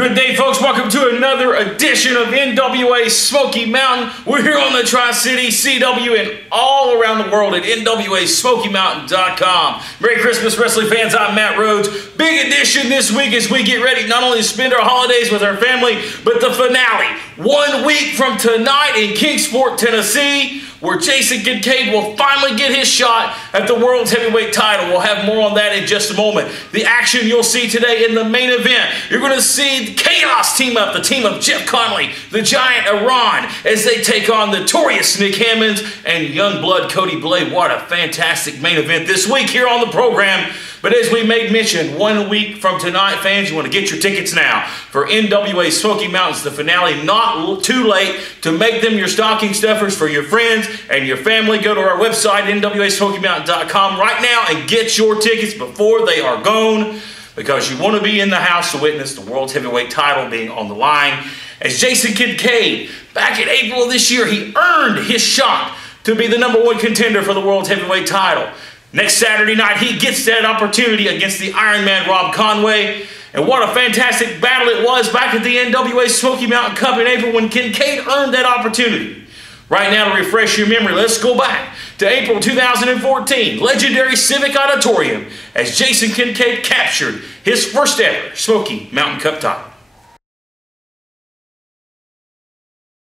Good day, folks. Welcome to another edition of NWA Smoky Mountain. We're here on the Tri-City, CW, and all around the world at NWASmokyMountain.com. Merry Christmas, wrestling fans. I'm Matt Rhodes. Big edition this week as we get ready not only to spend our holidays with our family, but the finale. 1 week from tonight in Kingsport, Tennessee, where Jason Kincaid will finally get his shot at the World's Heavyweight title. We'll have more on that in just a moment. The action you'll see today in the main event, you're going to see the Chaos team up, the team of Jeff Connelly, the Giant Arawn, as they take on the notorious Nick Hammonds and Youngblood Cody Blade. What a fantastic main event this week here on the program. But as we made mention, 1 week from tonight, fans, you want to get your tickets now for NWA Smoky Mountains, the finale. Not too late to make them your stocking stuffers for your friends and your family. Go to our website, NWASmokyMountain.com right now and get your tickets before they are gone, because you want to be in the house to witness the World's Heavyweight title being on the line. As Jason Kincaid, back in April of this year, he earned his shot to be the #1 contender for the World's Heavyweight title. Next Saturday night, he gets that opportunity against the Iron Man Rob Conway. And what a fantastic battle it was back at the NWA Smoky Mountain Cup in April when Kincaid earned that opportunity. Right now, to refresh your memory, let's go back to April 2014, legendary Civic Auditorium, as Jason Kincaid captured his first ever Smoky Mountain Cup title.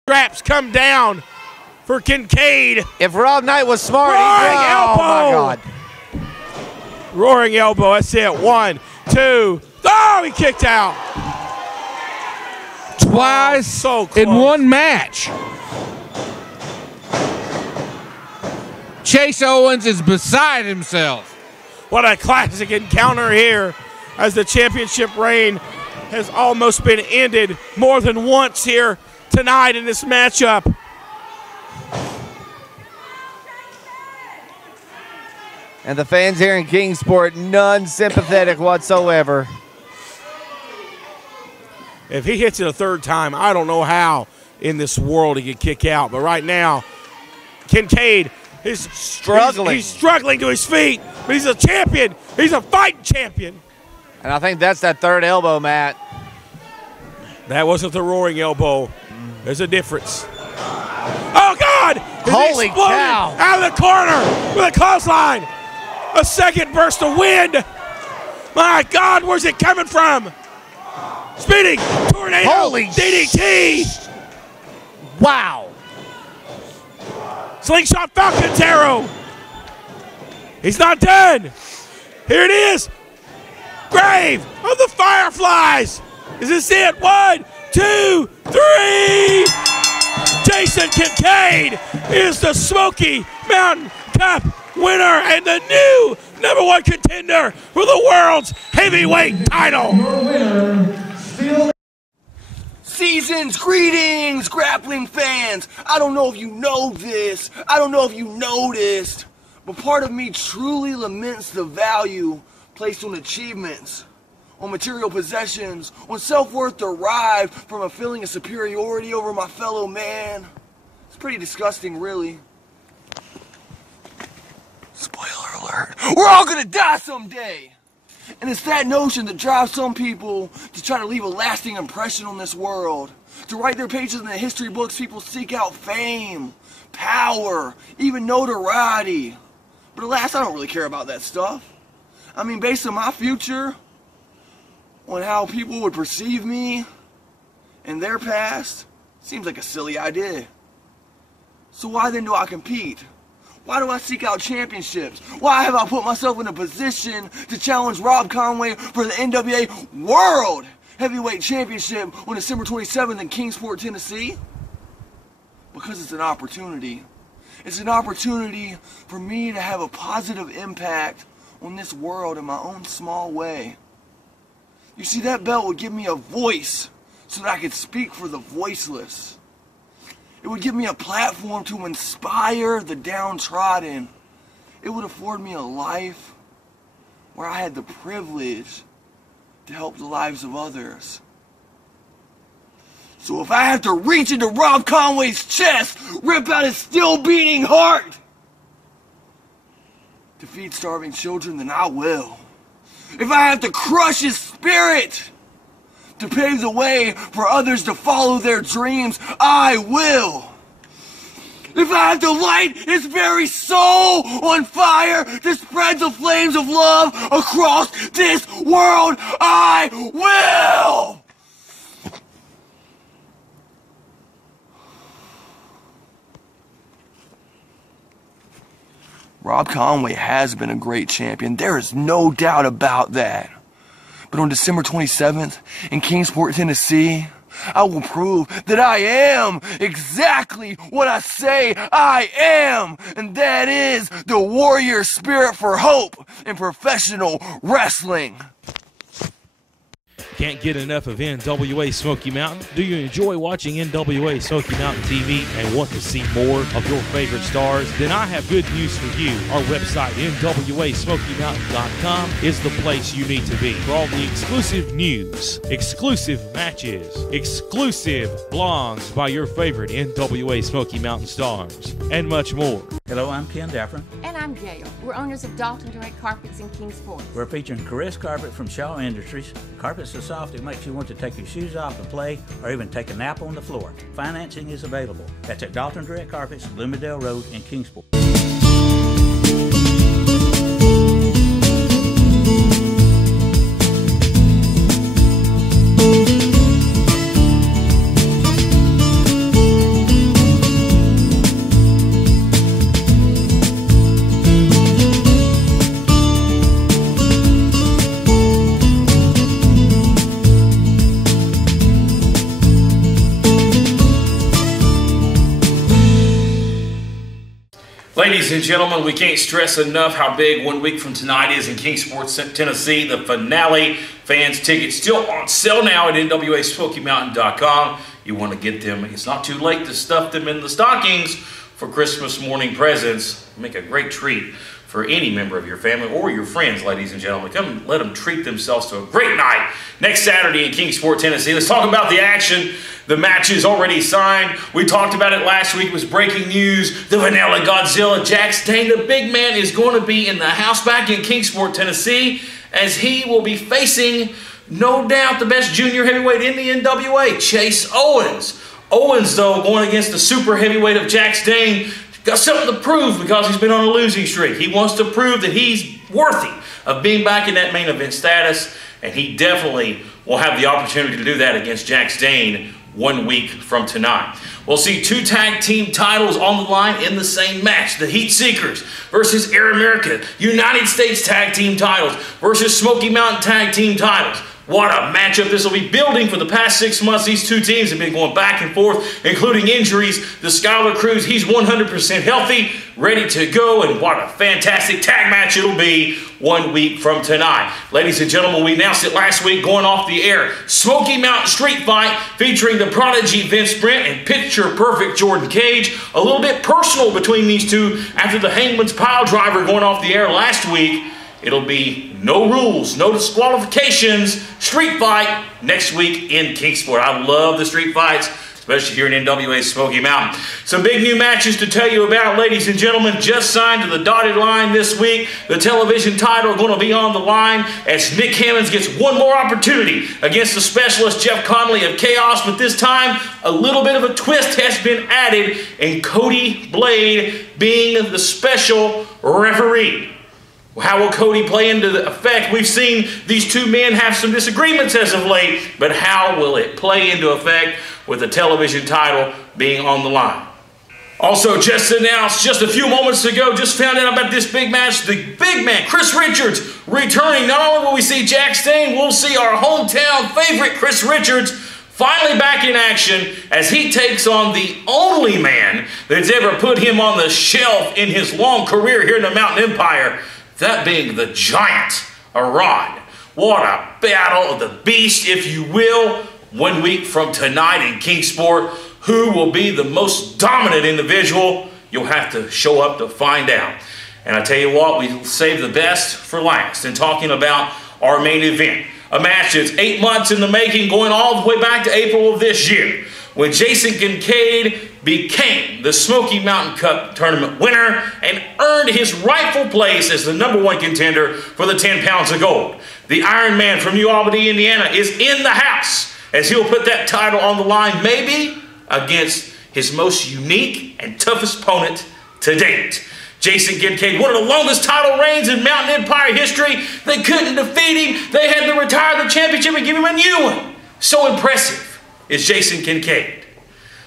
Straps come down for Kincaid. If Rob Knight was smart, Roaring elbow! Oh my God. Roaring elbow, that's it. 1, 2, oh, he kicked out. Twice so close. in one match. Chase Owens is beside himself. What a classic encounter here, as the championship reign has almost been ended more than once here tonight in this matchup. And the fans here in Kingsport, none sympathetic whatsoever. If he hits it a third time, I don't know how in this world he can kick out. But right now, Kincaid is struggling. He's struggling to his feet, but he's a champion. He's a fighting champion. And I think that's that third elbow, Matt. That wasn't the roaring elbow. There's a difference. Oh, God! Holy cow! Out of the corner with a clothesline. A second burst of wind. My God, where's it coming from? Spinning tornado. Holy DDT. Wow. Slingshot Falcon's arrow. He's not done. Here it is. Grave of the Fireflies. Is this it? 1, 2, 3. Jason Kincaid is the Smoky Mountain Cup winner and the new #1 contender for the World's Heavyweight title. Seasons, greetings, grappling fans. I don't know if you know this, I don't know if you noticed, but part of me truly laments the value placed on achievements, on material possessions, on self-worth derived from a feeling of superiority over my fellow man. It's pretty disgusting, really. Spoiler alert, we're all gonna die someday! And it's that notion that drives some people to try to leave a lasting impression on this world. To write their pages in the history books, people seek out fame, power, even notoriety. But alas, I don't really care about that stuff. I mean, based on my future, on how people would perceive me and their past, seems like a silly idea. So why then do I compete? Why do I seek out championships? Why have I put myself in a position to challenge Rob Conway for the NWA World Heavyweight Championship on December 27th in Kingsport, Tennessee? Because it's an opportunity. It's an opportunity for me to have a positive impact on this world in my own small way. You see, that belt would give me a voice so that I could speak for the voiceless. It would give me a platform to inspire the downtrodden. It would afford me a life where I had the privilege to help the lives of others. So if I have to reach into Rob Conway's chest, rip out his still beating heart, to feed starving children, then I will. If I have to crush his spirit, to pave the way for others to follow their dreams, I will. If I have to light his very soul on fire to spread the flames of love across this world, I will! Rob Conway has been a great champion. There is no doubt about that. But on December 27th in Kingsport, Tennessee, I will prove that I am exactly what I say I am. And that is the warrior spirit for hope in professional wrestling. Can't get enough of NWA Smoky Mountain? Do you enjoy watching NWA Smoky Mountain TV and want to see more of your favorite stars? Then I have good news for you. Our website, NWASmokyMountain.com, is the place you need to be for all the exclusive news, exclusive matches, exclusive blogs by your favorite NWA Smoky Mountain stars, and much more. Hello, I'm Ken Daffron. And I'm Gail. We're owners of Dalton Direct Carpets in Kingsport. We're featuring Caress Carpet from Shaw Industries. Carpet's so soft it makes you want to take your shoes off and play, or even take a nap on the floor. Financing is available. That's at Dalton Direct Carpets, Bloomingdale Road in Kingsport. Ladies and gentlemen, we can't stress enough how big 1 week from tonight is in Kingsport, Tennessee. The finale. Fans tickets still on sale now at NWASmokyMountain.com. You want to get them. It's not too late to stuff them in the stockings for Christmas morning presents. Make a great treat for any member of your family or your friends, ladies and gentlemen. Come let them treat themselves to a great night next Saturday in Kingsport, Tennessee. Let's talk about the action. The match is already signed. We talked about it last week. It was breaking news. The Vanilla Godzilla, Jax Dane, the big man, is going to be in the house back in Kingsport, Tennessee, as he will be facing, no doubt, the best junior heavyweight in the NWA, Chase Owens. Owens, though, going against the super heavyweight of Jax Dane, got something to prove because he's been on a losing streak. He wants to prove that he's worthy of being back in that main event status, and he definitely will have the opportunity to do that against Jax Dane 1 week from tonight. We'll see two tag team titles on the line in the same match. The Heat Seekers versus Air America United States tag team titles versus Smoky Mountain tag team titles. What a matchup this will be building for the past 6 months. These two teams have been going back and forth, including injuries. The Skylar Cruz, he's 100% healthy, ready to go, and what a fantastic tag match it'll be 1 week from tonight. Ladies and gentlemen, we announced it last week going off the air. Smoky Mountain Street Fight featuring the Prodigy Vince Brent and Picture Perfect Jordan Cage. A little bit personal between these two after the Hammonds pile driver going off the air last week. It'll be no rules, no disqualifications, street fight next week in Kingsport. I love the street fights, especially here in NWA Smoky Mountain. Some big new matches to tell you about, ladies and gentlemen. Just signed to the dotted line this week. The television title going to be on the line as Nick Hammonds gets one more opportunity against the specialist Jeff Connelly of Chaos. But this time, a little bit of a twist has been added, and Cody Blade being the special referee. How will Cody play into effect? We've seen these two men have some disagreements as of late, but how will it play into effect with the television title being on the line? Also, just announced just a few moments ago, just found out about this big match. The big man, Chris Richards, returning. Not only will we see Jax Dane, we'll see our hometown favorite, Chris Richards, finally back in action as he takes on the only man that's ever put him on the shelf in his long career here in the Mountain Empire. That being the giant, Arawn. What a battle of the beast, if you will. 1 week from tonight in Kingsport. Who will be the most dominant individual? You'll have to show up to find out. And I tell you what, we save the best for last in talking about our main event. A match that's 8 months in the making, going all the way back to April of this year. when Jason Kincaid became the Smoky Mountain Cup tournament winner and earned his rightful place as the #1 contender for the 10 pounds of gold. The Iron Man from New Albany, Indiana is in the house as he'll put that title on the line, maybe against his most unique and toughest opponent to date. Jason Kincaid, one of the longest title reigns in Mountain Empire history. They couldn't defeat him. They had to retire the championship and give him a new one. So impressive is Jason Kincaid.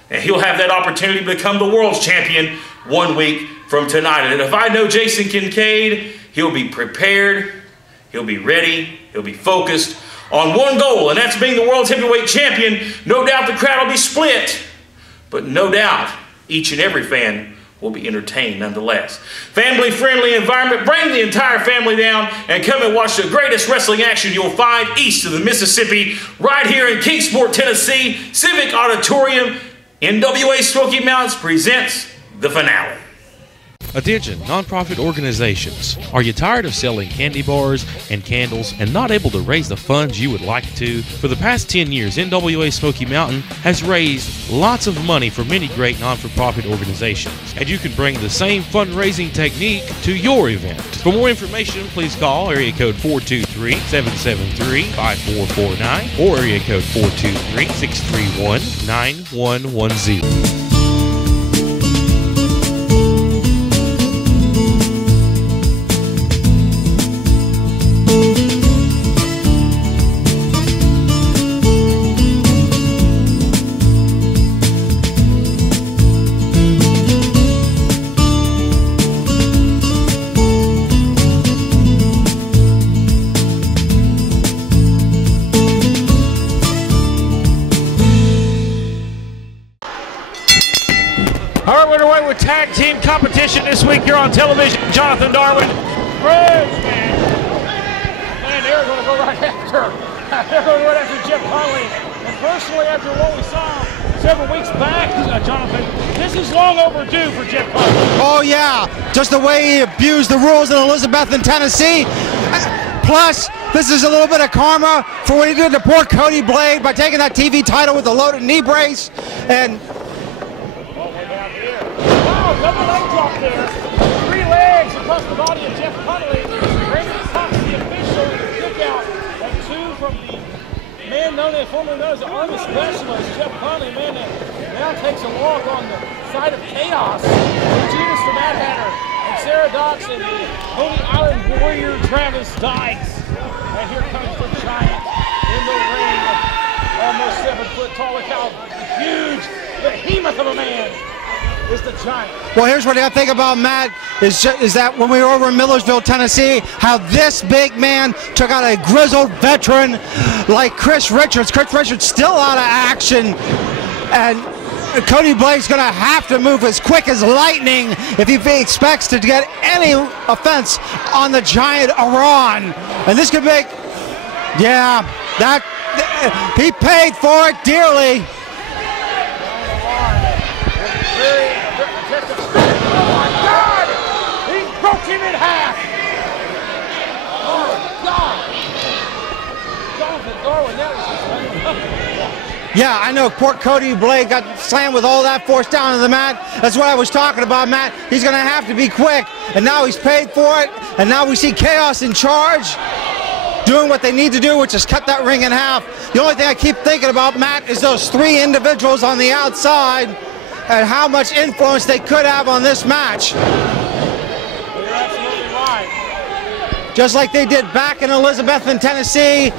And he'll have that opportunity to become the world's champion 1 week from tonight. And if I know Jason Kincaid, he'll be prepared, he'll be ready, he'll be focused on one goal, and that's being the world's heavyweight champion. No doubt the crowd will be split, but no doubt each and every fan will be entertained nonetheless. Family-friendly environment. Bring the entire family down and come and watch the greatest wrestling action you'll find east of the Mississippi, right here in Kingsport, Tennessee. Civic Auditorium. NWA Smoky Mountains presents the finale. Attention, nonprofit organizations. Are you tired of selling candy bars and candles and not able to raise the funds you would like to? For the past 10 years, NWA Smoky Mountain has raised lots of money for many great non-for-profit organizations, and you can bring the same fundraising technique to your event. For more information, please call area code 423-773-5449 or area code 423-631-9110. Underway with tag team competition this week here on television. Jonathan Darwin. Man, they're going to go right after. They're going to go right after Jeff Connelly. And personally, after what we saw several weeks back, Jonathan, this is long overdue for Jeff Connelly. Oh yeah, just the way he abused the rules in Elizabeth and Tennessee. Plus, this is a little bit of karma for what he did to poor Cody Blade by taking that TV title with a loaded knee brace. And double leg drop there. 3 legs across the body of Jeff Connelly. Brandon Fox, the official, kick out. And 2 from the man formerly known as the Army Specialist, Jeff Connelly, man that now takes a walk on the side of chaos. Judas the Mad Hatter and Sarah Dox and the Coney Island Warrior Travis Dykes. And here comes the Giant in the ring. Almost 7 foot tall. Look how huge, behemoth of a man is the Giant. Well, here's what I think about Matt is that when we were over in Millersville, Tennessee, how this big man took out a grizzled veteran like Chris Richards. Chris Richards still out of action, and Cody Blade's going to have to move as quick as lightning if he expects to get any offense on the Giant Arawn. And this could make, yeah, that he paid for it dearly. Broke him in half. Oh, God. Jonathan Darwin, that was just yeah, I know poor Cody Blade got slammed with all that force down to the mat. That's what I was talking about, Matt. He's going to have to be quick, and now he's paid for it, and now we see Chaos in charge, doing what they need to do, which is cut that ring in half. The only thing I keep thinking about, Matt, is those 3 individuals on the outside and how much influence they could have on this match. Just like they did back in Elizabeth and Tennessee.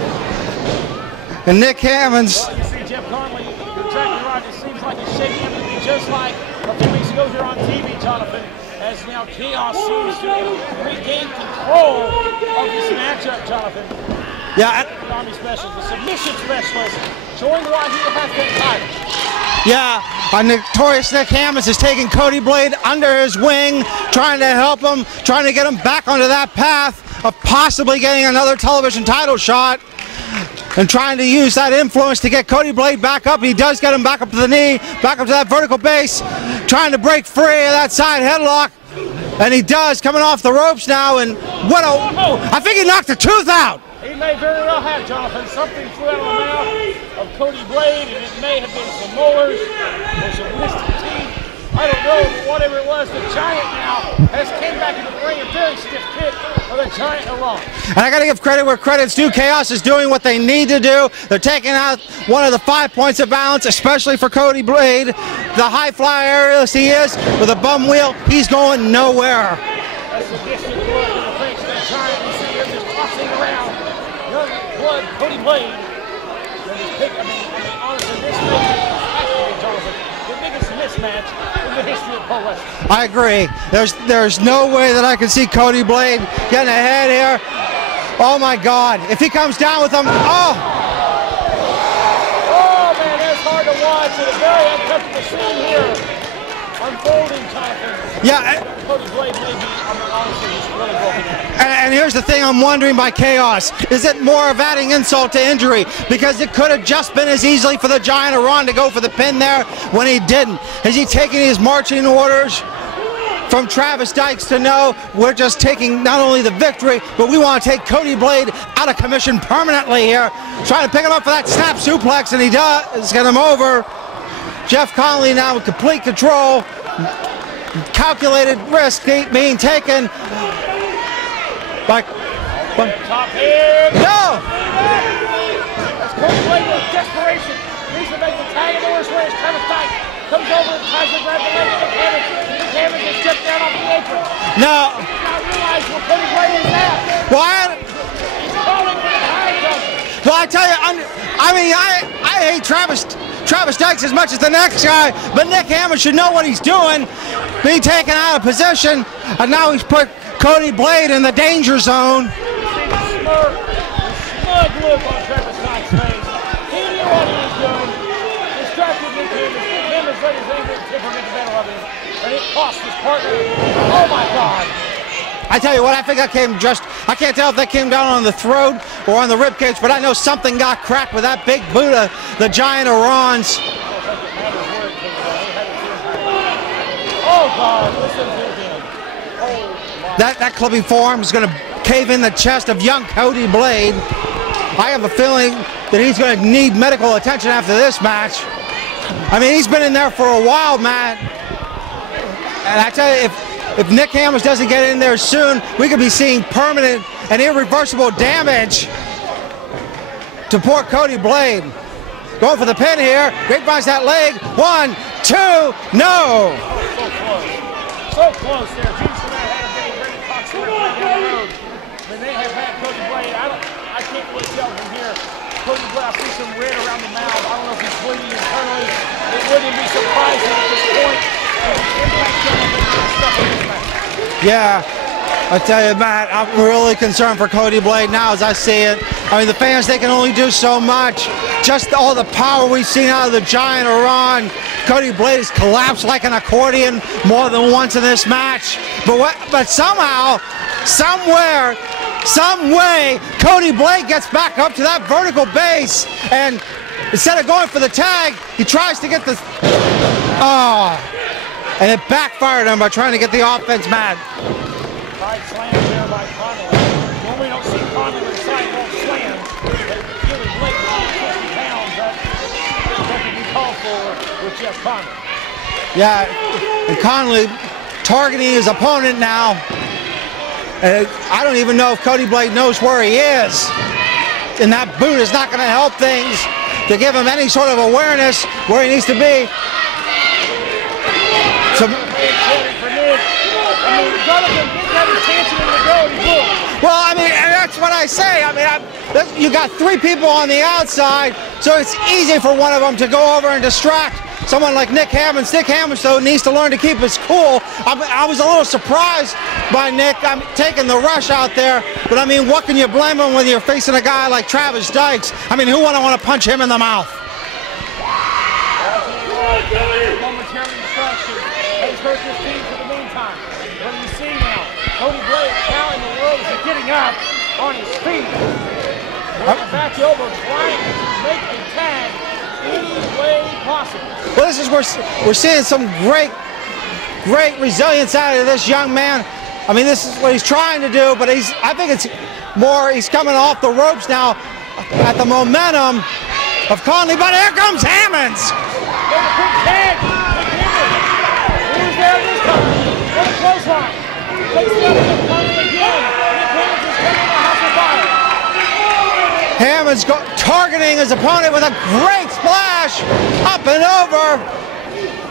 And Nick Hammonds. Well, you see Jeff Connelly, you're exactly right. It seems like he's shaking everything just like a few weeks ago here on TV, Jonathan, as now Chaos seems to regain control of this matchup, Jonathan. Yeah. The Army Specialist, the submission specialist, showing why he has been title. Yeah, a notorious Nick Hammonds is taking Cody Blade under his wing, trying to help him, trying to get him back onto that path of possibly getting another television title shot, and trying to use that influence to get Cody Blade back up. He does get him back up to the knee, back up to that vertical base, trying to break free of that side headlock, and he does, coming off the ropes now, and what a, I think he knocked the tooth out. He may very well have, Jonathan. Something flew out of the mouth of Cody Blade, and it may have been some molars or some wisdom teeth. I don't know, but whatever it was, the Giant now has came back into the ring, a very stiff kick of the Giant Arawn. And I got to give credit where credit's due. Chaos is doing what they need to do. They're taking out one of the 5 points of balance, especially for Cody Blade. The high fly aerialist he is, with a bum wheel, he's going nowhere. That's the distant blood in the face of the Giant. You see him just tossing around. Young blood, Cody Blade. Honestly, this may be the biggest mismatch in the history of pro wrestling. I agree. There's no way that I can see Cody Blade getting ahead here. Oh my God! If he comes down with him, oh! Oh man, that's hard to watch. It's a very uncomfortable scene here, unfolding kind of thing. Yeah. Cody Blade may be, honestly, he's really broken down. And here's the thing I'm wondering by Chaos. Is it more of adding insult to injury? Because it could have just been as easily for the Giant Arawn to go for the pin there when he didn't. Is he taking his marching orders from Travis Dykes to know we're just taking not only the victory, but we want to take Cody Blade out of commission permanently here. Trying to pick him up for that snap suplex, and he does get him over. Jeff Connelly now with complete control. Calculated risk being taken by top here. No! That's Cody Blade with desperation. Needs to make the tag in the worst way as Travis Dykes comes over and tries to grab the leg of Hammonds. Hammonds gets stepped down off the apron. No. He does not realize where Cody Blade is at. He's calling for the tag jump. Well, I tell you, I hate Travis Dykes as much as the next guy, but Nick Hammonds should know what he's doing. Being taken out of position, and now he's put Cody Blade in the danger zone. You see the smug look on Travis Dykes' face. He knew what he was doing. Distracted Nick Hammonds. Nick Hammonds let his anger and temper get the better of him, and it cost his partner. Oh my God. I tell you what, I think that came I can't tell if that came down on the throat or on the ribcage, but I know something got cracked with that big boot of the Giant Arawn's. Oh God, listen to him. Oh, that clubbing forearm is going to cave in the chest of young Cody Blade. I have a feeling that he's going to need medical attention after this match. I mean, he's been in there for a while, Matt. And I tell you, if Nick Hammonds doesn't get in there soon, we could be seeing permanent and irreversible damage to poor Cody Blade. Going for the pin here. Grapevine's that leg. 1, 2, no! So close there. Houston had a big Brady Cox down the road. When they have had Cody Blade, I can't really tell from here. Cody Blade, I see some red around the mouth. I don't know if he's bleeding internally. It wouldn't be surprising at this point. Yeah, I tell you, Matt, I'm really concerned for Cody Blade now as I see it. I mean, the fans, they can only do so much. Just all the power we've seen out of the Giant Arawn. Cody Blade has collapsed like an accordion more than once in this match. But somehow, somewhere, some way, Cody Blade gets back up to that vertical base, and instead of going for the tag, he tries to get the... Oh... And it backfired him by trying to get the offense mad. Side slam there by Connelly. Normally we don't see Connelly with sidewalk slams. But really Blake with 50 pounds. That can be called for with Jeff Connelly. Yeah, and Connelly targeting his opponent now. And I don't even know if Cody Blade knows where he is. And that boot is not going to help things to give him any sort of awareness where he needs to be. Well, I mean, and that's what I say. I mean, you got 3 people on the outside, so it's easy for one of them to go over and distract someone like Nick Hammonds. Nick Hammonds, though, needs to learn to keep his cool. I was a little surprised by Nick taking the rush out there, but I mean, what can you blame him when you're facing a guy like Travis Dykes? I mean, who wouldn't want to punch him in the mouth? Momentary distraction has hurt this team for the meantime. What do you see now? Cody Blade, how in the world is he getting up on his feet? With the back elbow, trying to make a tag any way possible. Well, this is where we're seeing some great resilience out of this young man. I mean, this is what he's trying to do, but I think it's more, he's coming off the ropes now at the momentum of Connelly, but here comes Hammonds. Who's there this time? What a close line. Takes the other one, Connelly again. Hammonds is coming in the house of fire. Hammonds targeting his opponent with a great splash. Up and over.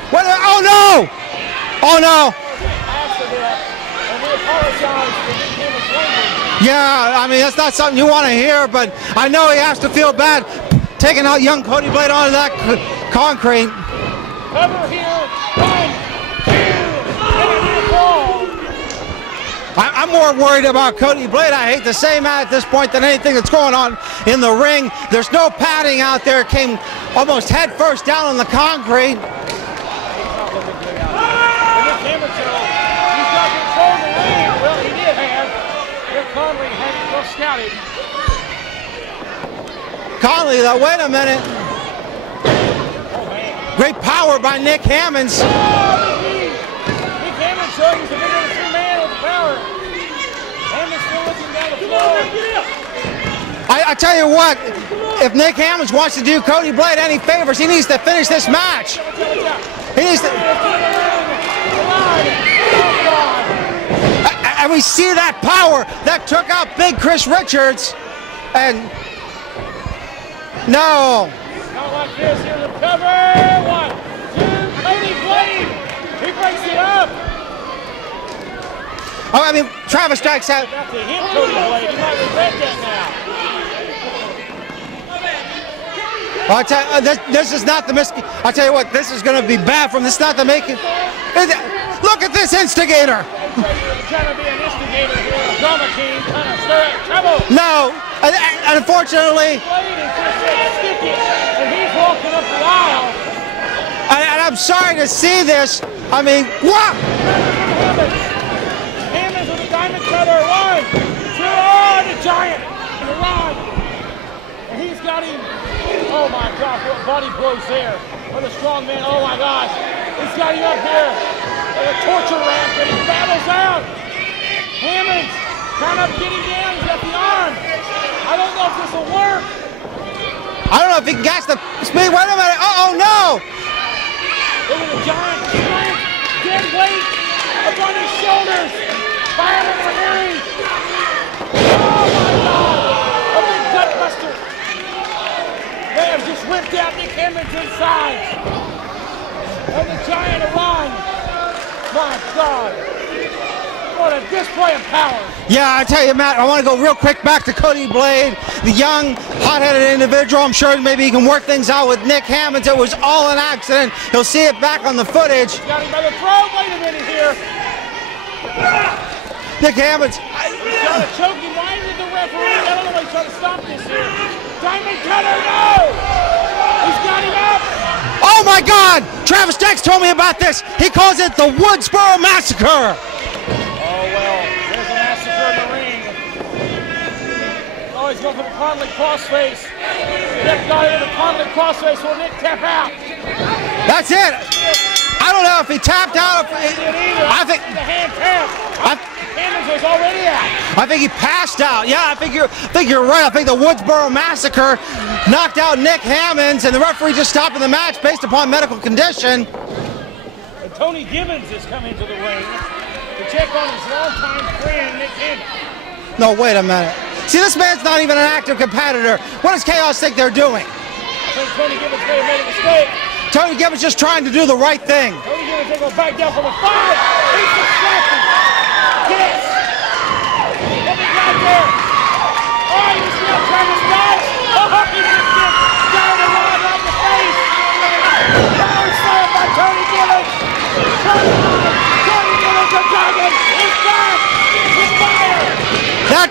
Oh no! Oh no! Yeah, I mean, that's not something you want to hear, but I know he has to feel bad taking out young Cody Blade onto that concrete. Cover here, 1, 2, and a fall. I'm more worried about Cody Blade. I hate to say, Matt, at this point than anything that's going on in the ring. There's no padding out there. It came almost head first down on the concrete. Well, he did have. Connelly had it well scouted. Connelly, though, wait a minute. Great power by Nick Hammonds. Nick Hammonds showing he's a bigger than 2-man with the power. Hammonds still looking down the floor. I tell you what, if Nick Hammonds wants to do Cody Blade any favors, he needs to finish this match. He needs to. And we see that power that took out big Chris Richards. And no. Not like this. Here's the cover. 1, 2. Cody Blade. He breaks it up. Oh, I mean, Travis Dykes out. About to hit Cody Blade. He might regret that now. I tell you, this is not the I tell you what, this is going to be bad from this. Not the making. Look at this instigator. Trying to be an instigator here, a drama king, trying to stir up trouble. No, and unfortunately. Blade is just sticky, and he's walking up the aisle. And I'm sorry to see this. I mean, what? Hammonds with a diamond cutter. 1, 2, oh, the giant. And Arawn. And he's got him. Oh my gosh, what body blows there. What a strong man. Oh my gosh. He's got him up here. Like a torture ramp, and he battles out. Hammonds trying to get him down. He's got the arm. I don't know if this will work. I don't know if he can catch the speed. Wait a minute. Oh no. Look at the giant strength, dead weight up on his shoulders. Violent Mary. Oh my God. A big gut buster. They have just ripped out Nick Hammonds' insides. And the giant Arawn. My God. What a display of power. Yeah, I tell you, Matt, I want to go real quick back to Cody Blade, the young, hot-headed individual. I'm sure maybe he can work things out with Nick Hammonds. It was all an accident. He'll see it back on the footage. Got him by the throat. Wait a minute here. Nick Hammonds. He's got a choking line with the referee. I don't know why he's trying to stop this here. Diamond cutter, no! He's got him up. Oh my God! Travis Dykes told me about this. He calls it the Woodsboro Massacre. Oh well, there's a massacre in the ring. Oh, he's going for the Connelly crossface. Nick got into the Connelly crossface. Will Nick tap out? That's it. I don't know if he tapped out. I think the hand tap. Hammonds was already out. I think he passed out. Yeah, I think you're right. I think the Woodsboro Massacre knocked out Nick Hammonds, and the referee just stopping the match based upon medical condition. And Tony Gibbons is coming to the ring to check on his longtime friend, Nick Hammonds. No, wait a minute. See, this man's not even an active competitor. What does Chaos think they're doing? I think Tony Gibbons may have made a mistake. Tony Gibbons just trying to do the right thing. Tony Gibbons is going to back down from the 5. He's distracted. Yes. What we got there? Oh, he's still trying to dodge. Oh, he just got him right on the face. Oh, saved by Tony Gibbons. Tony Gibbons, the dragon, is back. He's fire. That.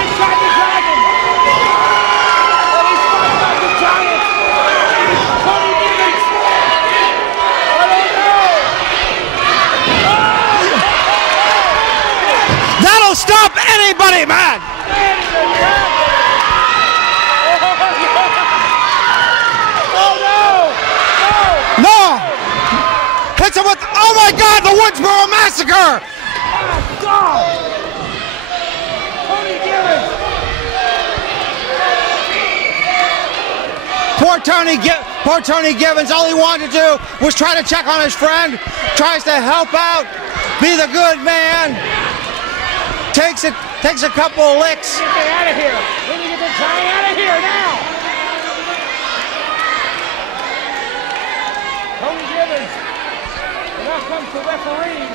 Inside the dragon. And he's fighting like the giant. Tony Gibbons. I don't know. That'll stop anybody, man. Oh no! No. Hits him with. Oh my God! The Woodsboro Massacre. Oh God! Tony Gibbons. Poor Tony Givens, all he wanted to do was try to check on his friend, tries to help out, be the good man, takes a couple of licks. Get out of here. We need to get the giant out of here now. Tony Givens. And now comes the referees.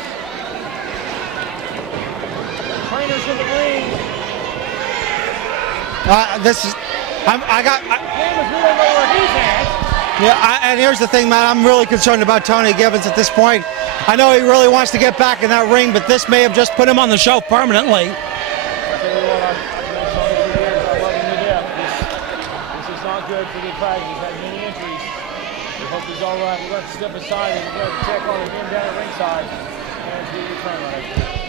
The trainers in the ring. Givens, we don't know where he's at. Yeah, and here's the thing, man. I'm really concerned about Tony Givens at this point. I know he really wants to get back in that ring, but this may have just put him on the shelf permanently. I tell you what, I love him to death. This is not good for the fight. He's had many injuries. We hope he's all right. We're going to step aside and we're going to check on him down at ringside. And see your turn right here.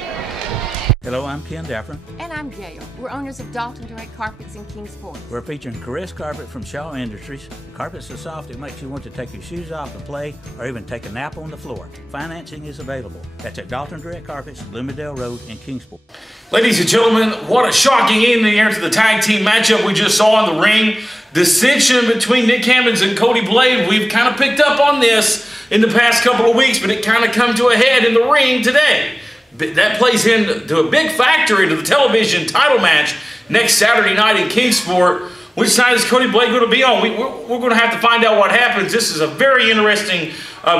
Hello, I'm Ken Daffron. And I'm Gail. We're owners of Dalton Direct Carpets in Kingsport. We're featuring Caress Carpet from Shaw Industries. Carpet's so soft it makes you want to take your shoes off and play or even take a nap on the floor. Financing is available. That's at Dalton Direct Carpets, Bloomingdale Road in Kingsport. Ladies and gentlemen, what a shocking ending here to the tag team matchup we just saw in the ring. Dissension between Nick Hammonds and Cody Blade. We've kind of picked up on this in the past couple of weeks, but it kind of come to a head in the ring today. That plays into a big factor into the television title match next Saturday night in Kingsport. Which side is Cody Blade going to be on? We're going to have to find out what happens. This is a very interesting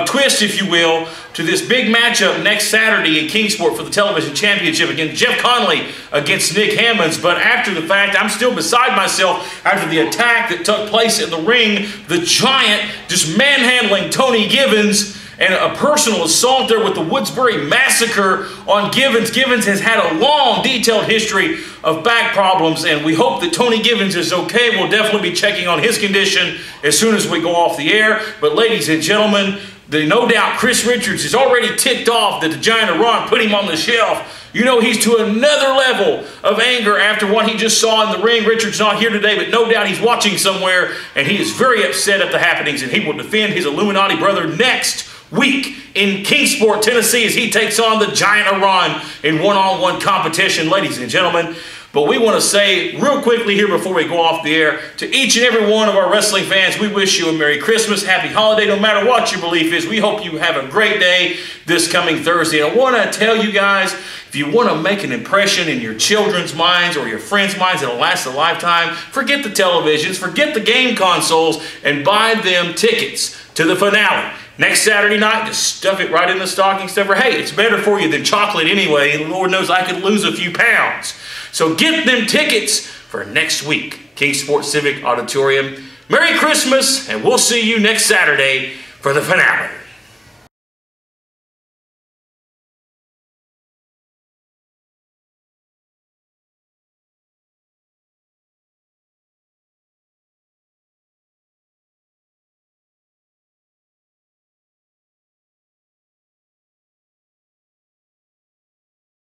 twist, if you will, to this big matchup next Saturday in Kingsport for the television championship against Jeff Connelly against Nick Hammonds. But after the fact, I'm still beside myself after the attack that took place in the ring. The Giant just manhandling Tony Givens. And a personal assault there with the Woodsbury Massacre on Givens. Givens has had a long, detailed history of back problems, and we hope that Tony Givens is okay. We'll definitely be checking on his condition as soon as we go off the air. But ladies and gentlemen, no doubt Chris Richards is already ticked off that the Giant Arawn put him on the shelf. You know he's to another level of anger after what he just saw in the ring. Richards not here today, but no doubt he's watching somewhere, and he is very upset at the happenings, and he will defend his Illuminati brother next week in Kingsport, Tennessee, as he takes on the Giant Arawn in one-on-one competition, ladies and gentlemen. But we want to say real quickly here before we go off the air, to each and every one of our wrestling fans, we wish you a Merry Christmas, Happy Holiday, no matter what your belief is. We hope you have a great day this coming Thursday. And I want to tell you guys, if you want to make an impression in your children's minds or your friends' minds that'll last a lifetime, forget the televisions, forget the game consoles, and buy them tickets to the finale. Next Saturday night, just stuff it right in the stocking stuffer. Hey, it's better for you than chocolate anyway, and Lord knows I could lose a few pounds. So get them tickets for next week, Kingsport Civic Auditorium. Merry Christmas, and we'll see you next Saturday for the finale.